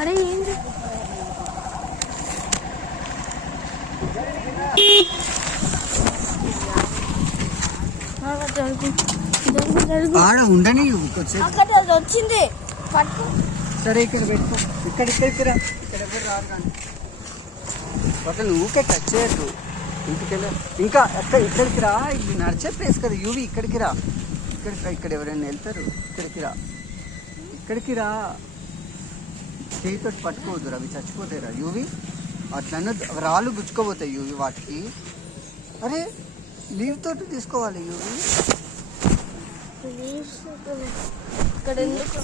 अरे ఏంది ఆడ ఉండని అక్కడ వచ్చింది పట్టు. సరే ఇక్కడ పెట్టుకో. ఇక్కడికి రా. ఇక్కడ ఎవరు రారు కానీ అసలు ఊకే టచ్ చేయద్దు. ఇంటికెళ్ళి ఇంకా అక్కడ ఇక్కడికి రా. ఇది నడిచే ప్లేస్ కదా యూవి. ఇక్కడికి రా. ఇక్కడ ఎవరైనా వెళ్తారు. ఇక్కడికి రా. చేయితో పట్టుకోవద్దు. అవి చచ్చిపోతాయిరా యూవి. అట్లన్న రాళ్ళు గుచ్చుకోపోతాయి యూవి వాటికి. అరే లీవ్ తోటి తీసుకోవాలి యూవి. ఇక్కడ ఎందుకు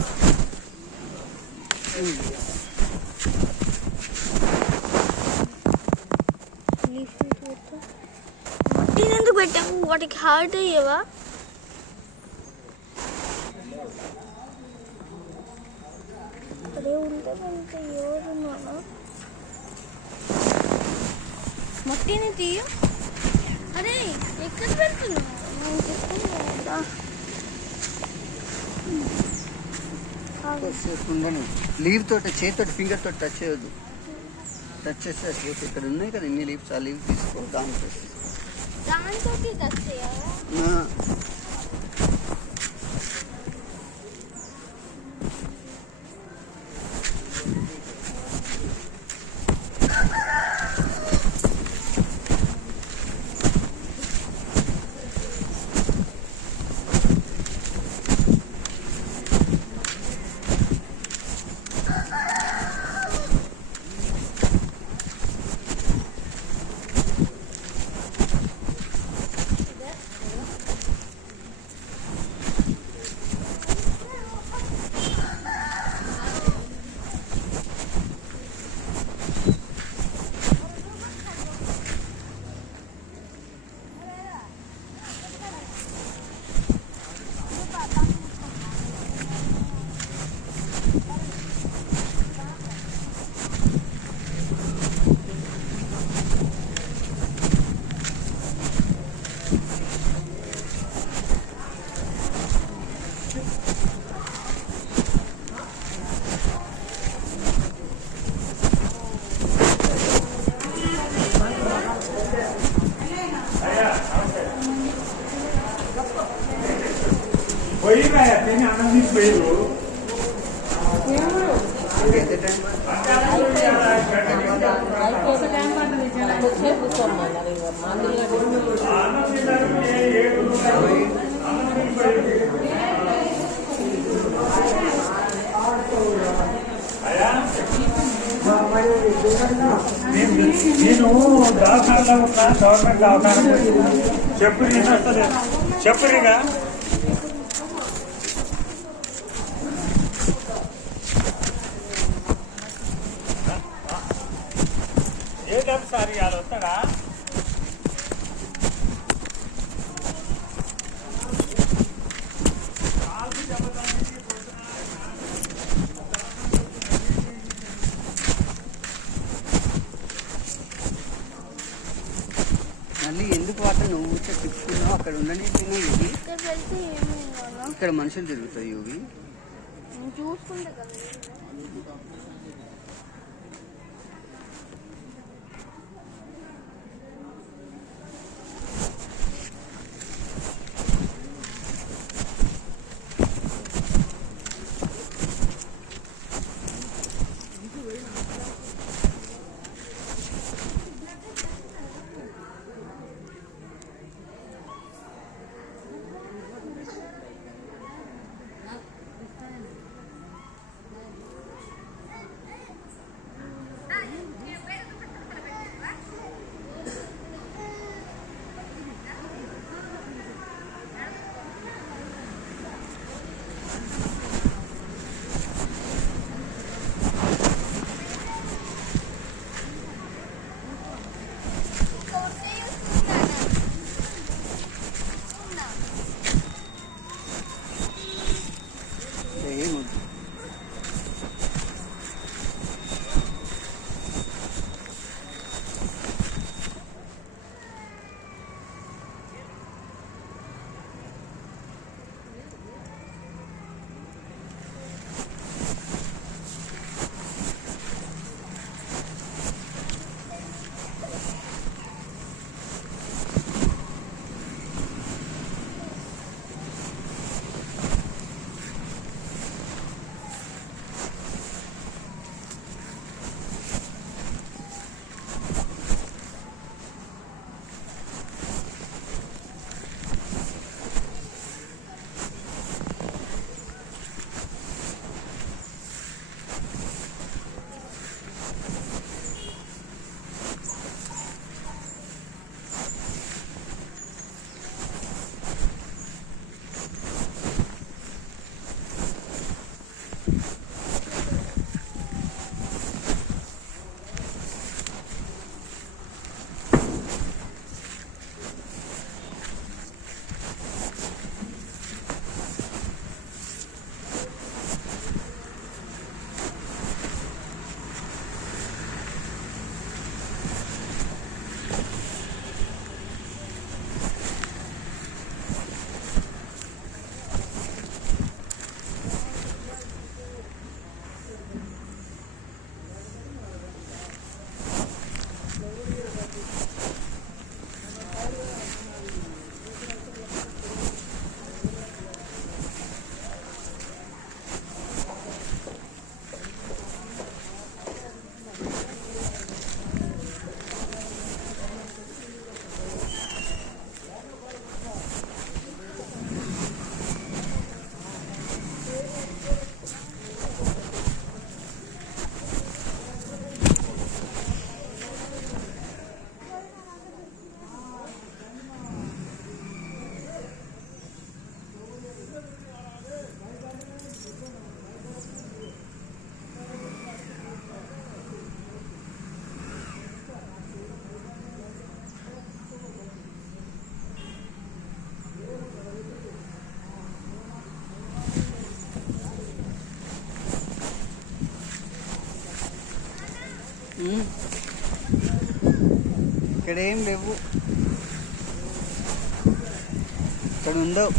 మట్టినెందుకు పెట్టాము? వాటికి హార్ట్ అయ్యేవా? అదే ఉంటే ఎవరున్నాను. మట్టిని తీయ. అరే ఎక్కడ పెడుతున్నావు? ఉండని లీవ్ తోటి చేతితోటి ఫింగర్ తోటి టచ్ చేయొద్దు. టచ్ చేస్తే పోతే ఇక్కడ ఉన్నాయి కదా ఎన్ని లీవ్స్. ఆ లీవ్ తీసుకో. దాంతో టచ్ చేయాలా? నేను దవాఖానలో ఉన్నా. గవర్నమెంట్ దవాఖాన చెప్పురిగా ఏదప్పుడు సార్ ఇవాళ వస్తాడా? మళ్ళీ ఎందుకు వాటర్ నువ్వు తిప్పుకున్నావు? అక్కడ ఉండని యూవి. ఇక్కడ మనుషులు తిరుగుతాయి యూవి. చూసుకుంటే కదా. ఇక్కడ ఏం లేవు, ఇక్కడ ఉండవు.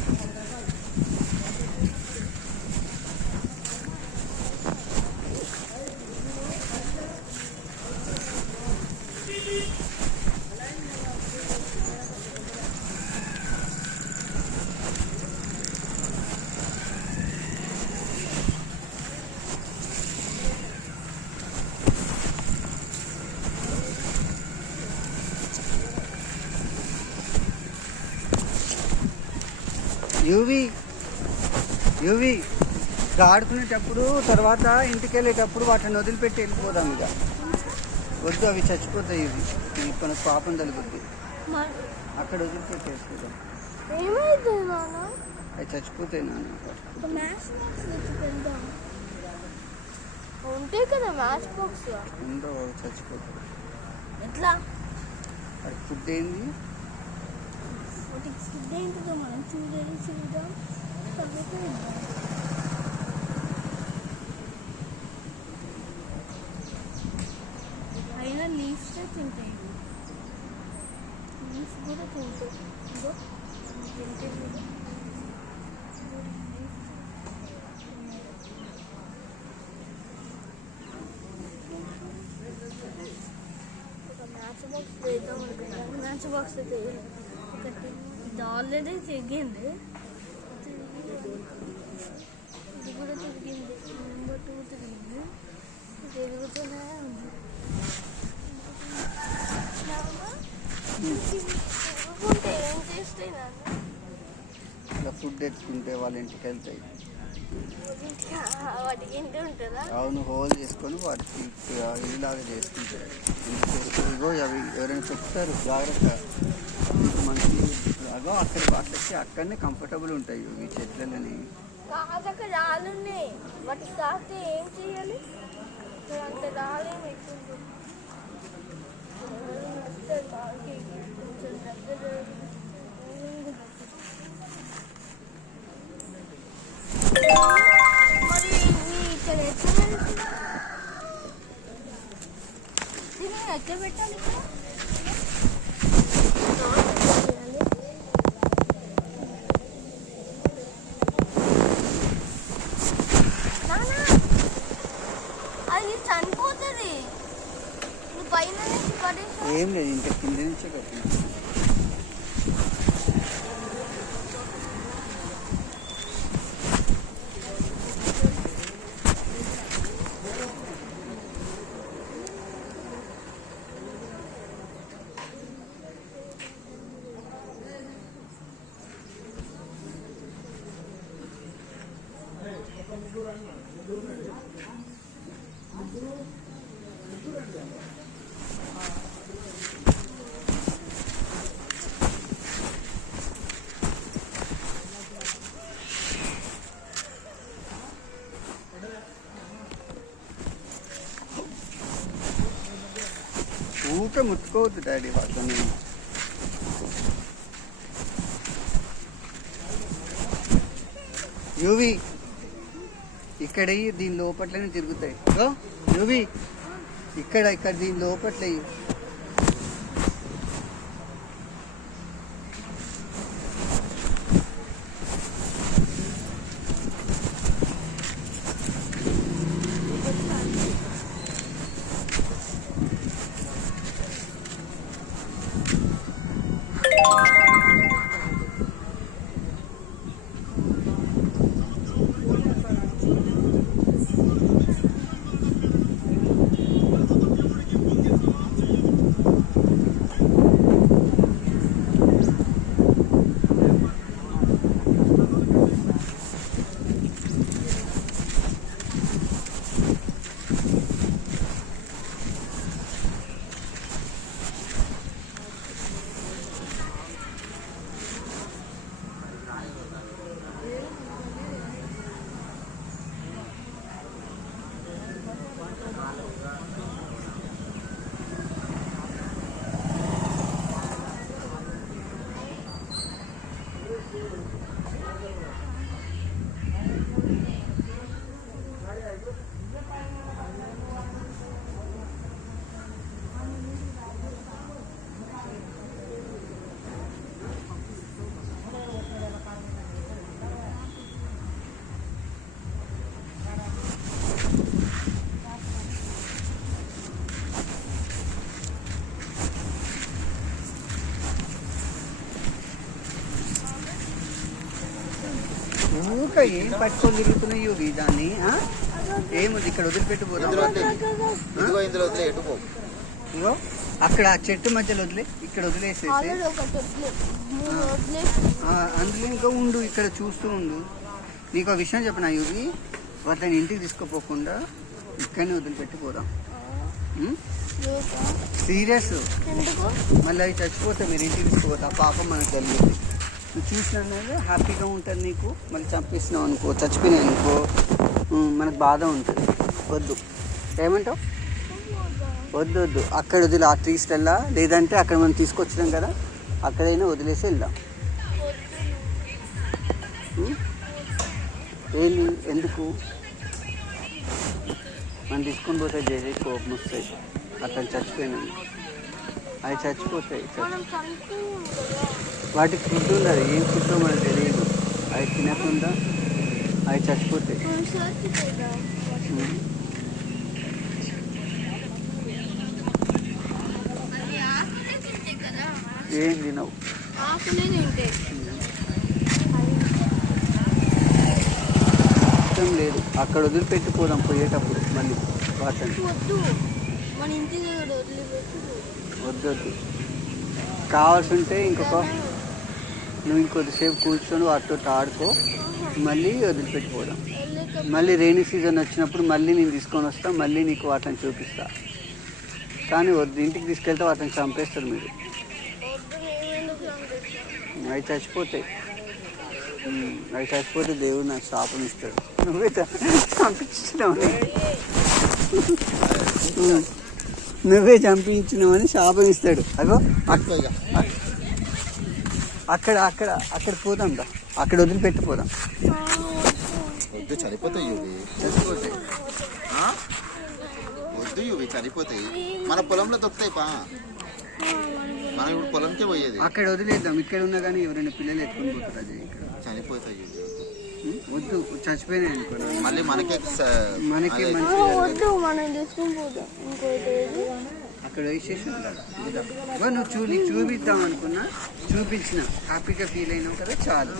యూవి ఆడుకునేటప్పుడు తర్వాత ఇంటికి వెళ్ళేటప్పుడు వాటిని వదిలిపెట్టి వెళ్ళిపోదాం. ఇక వద్దు, అవి చచ్చిపోతాయి. ఇవి మనకు పాపం తగ్గుద్ది. అక్కడ వదిలిపెట్టి వేసుకుందాం. అవి చచ్చిపోతాయి నాన్న. ఉంటాయి కదా మ్యాచ్ బాక్స్. ఉండవు, అవి చచ్చిపోతాయి. ఎట్లా అది ఫుడ్ ఏంది? ఫుడ్ ఏంటిదో మనం చూద్దాం. అయినా లీవ్స్ తింటాయి, లీవ్స్ కూడా తింటాయి. మ్యాచ్ బాక్స్ వేద్దాం అనుకున్నాను. మ్యాచ్ బాక్స్ అయితే ఒకటి ఇది ఆల్రెడీ తిరిగింది, ఇది కూడా తిరిగింది, నెంబర్ 2 తిరిగింది, తిరుగుతూనే ఉంది. తిరుగుతుంటే ఏం చేస్తాయి నాన్న? ఇలా ఫుడ్ ఎత్తుకుంటే వాళ్ళ ఇంటికి వెళ్తాయి. వాటికి ఇంటి ఉంటుందా? అవును, హోల్ చేసుకొని వాటికి ఇలాగా చేసుకుంటారు. ఇగో అవి ఎవరైనా చెప్తారు జాగ్రత్త, మంచి అగో అక్కడ వాటికి అక్కడనే కంఫర్టబుల్ ఉంటాయి ఈ చెట్లని. అక్కడ రాళ్ళు ఉన్నాయి, వాటికి కాస్తే ఏం చేయాలి? అంత రాలేమి ఎక్కుంది. కొంచెం దగ్గర మరి ఇక్కడ ఎట్లా దీన్ని ఎక్కడ పెట్టాలి? అది చనిపోతుంది. నువ్వు పైన ఏం లేదు, ఇంకా కింద నుంచే కట్టింది. ఊకే ముట్టుకోవద్దు డాడీ వాటిని. యూవి ఇక్కడ దీని లోపట్లనే తిరుగుతాయి. యూవి ఇక్కడ దీని లోపట్లే. ఇంకా ఏం పట్టుకొని తిరుగుతున్నాయి యువి దాన్ని ఆ? ఏముంది ఇక్కడ వదిలిపెట్టి పోదాం. ఇందులో వదిలే ఎటు పో. ఇగో అక్కడ ఆ చెట్టు మధ్యలో వదిలే, ఇక్కడ వదిలేసేసి ఆల్రెడీ ఒకటి వదిలేసి అందులో ఇంకా ఉండు, ఇక్కడ చూస్తూ ఉండు. నీకు ఆ విషయం చెప్పిన యువి, వాటిని ఇంటికి తీసుకుపోకుండా ఇక్కడనే వదిలిపెట్టి పోదాం. సీరియస్, ఎందుకు మళ్ళీ అవి చచ్చిపోతే మీరు ఇంటికి తీసుకుపోతా, పాపం మనకు తెలియదు. నువ్వు చూసినా హ్యాపీగా ఉంటుంది నీకు. మళ్ళీ చంపేసినావు అనుకో, చచ్చిపోయినాయి అనుకో, మనకు బాధ ఉంటుంది. వద్దు, ఏమంటావు? వద్దు వద్దు, అక్కడ వదిలే, ఆ ట్రీస్లల్లా, లేదంటే అక్కడ మనం తీసుకొచ్చినాం కదా అక్కడైనా వదిలేసి వెళ్దాం. ఏంటి ఎందుకు మనం తీసుకొని పోతే చేసి కోపం వస్తాయి. అతను చచ్చిపోయినాను, అవి చచ్చిపోతాయి. మనం కనుక్కున్నాం కదా. వాటికి ఫుడ్ ఉండదు, ఏం ఫుడ్ మనకు తెలియదు. అవి తినకుండా అవి చచ్చిపోతాయి. మనం సర్చ్ చేద్దాం. అది ఆకునే తింటే కదా, ఏం తినవు. ఆకునే తింటే ఇష్టం లేదు, అక్కడ వదిలిపెట్టిపోదాం పోయేటప్పుడు మళ్ళీ వాటిని. వద్దు, మన ఇంటి దగ్గర వదిలిపెట్టు. వద్దు వద్దు, కావాల్సి ఉంటే నువ్వు ఇంకొద్దిసేపు కూర్చొని వాటితో ఆడుకో, మళ్ళీ వదిలిపెట్టిపోదాం. మళ్ళీ రైనీ సీజన్ వచ్చినప్పుడు మళ్ళీ నేను తీసుకొని వస్తా, మళ్ళీ నీకు వాటిని చూపిస్తా. కానీ వద్దు, ఇంటికి తీసుకెళ్తే వాటిని చంపేస్తారు మీరు. వద్దు, మేమెందుకు చంపేస్తాం? అవి చచ్చిపోతాయి. అవి చచ్చిపోతే దేవుడు నాకు శాపం ఇస్తాడు. నువ్వే చంపించినావని, నువ్వే చంపించినావని శాపం ఇస్తాడు. అగో అక్కడ అక్కడ అక్కడ పోదాం రా, అక్కడ వదిలిపెట్టిపోదాం. వద్దు, చనిపోతాయి యువి. చచ్చిపోతాయి. వద్దు యువి, చనిపోతాయి. మన పొలంలో దొరుకుతాయి పా. మనం ఇప్పుడు పొలంకే పోయేది. అక్కడ వదిలేద్దాం, ఇక్కడ ఉన్నా కానీ ఎవరైనా పిల్లలు ఎత్తుకొని పోతారు. అజయ్ ఇక్కడ చనిపోతాయి యువి. వద్దు, చచ్చిపోయినాయి అనుకో, మళ్ళీ మనకే మనకే అదే. మంచి. వద్దు, మనం తీసుకుని పోదాం. ఇంకోటి ఏది? అక్కడ వేసేసి నువ్వు నీకు చూపిద్దాం అనుకున్నా, చూపించిన, హ్యాపీగా ఫీల్ అయినావు కదా, చాలు.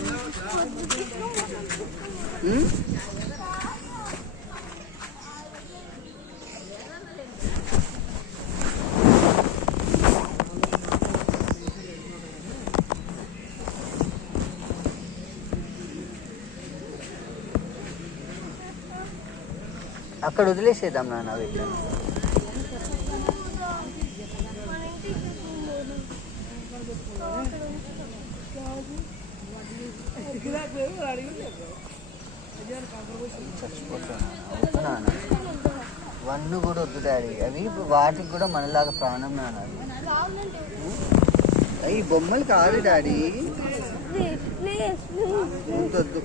అక్కడ వదిలేసేద్దాం నాన్న వీటిని. చచ్చిపోతాను వన్ను కూడా వద్దు డాడీ, అవి వాటికి కూడా మనలాగా ప్రాణం నాన్న. అవి బొమ్మలు కాదు డాడీ, వద్దు.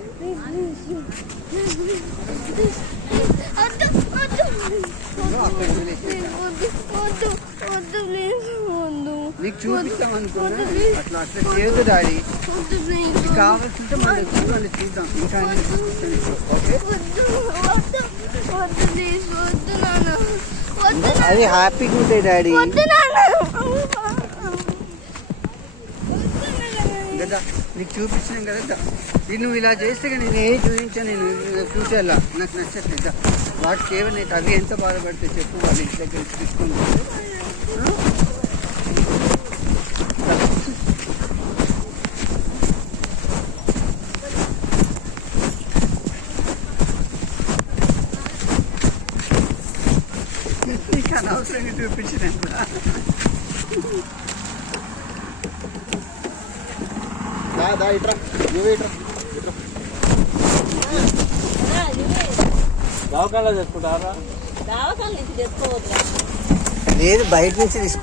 అక్కడ నీకు చూపిస్తాం అనుకున్నా, అట్లా అట్లా చేయదు డాడీ. కావాల్సింటే మళ్ళీ చూద్దాం. ఇంకా ఓకే, అది హ్యాపీగా ఉంటాయి డాడీ కదా. నీకు చూపించినాం కదా, ఇది నువ్వు ఇలా చేస్తే నేను ఏ చూపించా, నేను ఫ్యూచర్లో నాకు నచ్చట్లేదు. వాటికి ఏమైనా అవి ఎంత బాధపడితే చెప్పు, వాళ్ళ ఇంటి దగ్గర తీసుకొని నీకు అనవసరంగా చూపించిన ఇట్రా యువి, ఇట్రా. దవాఖానా తెచ్చుకుంటారా? లేదు, బయట నుంచి తీసుకొచ్చి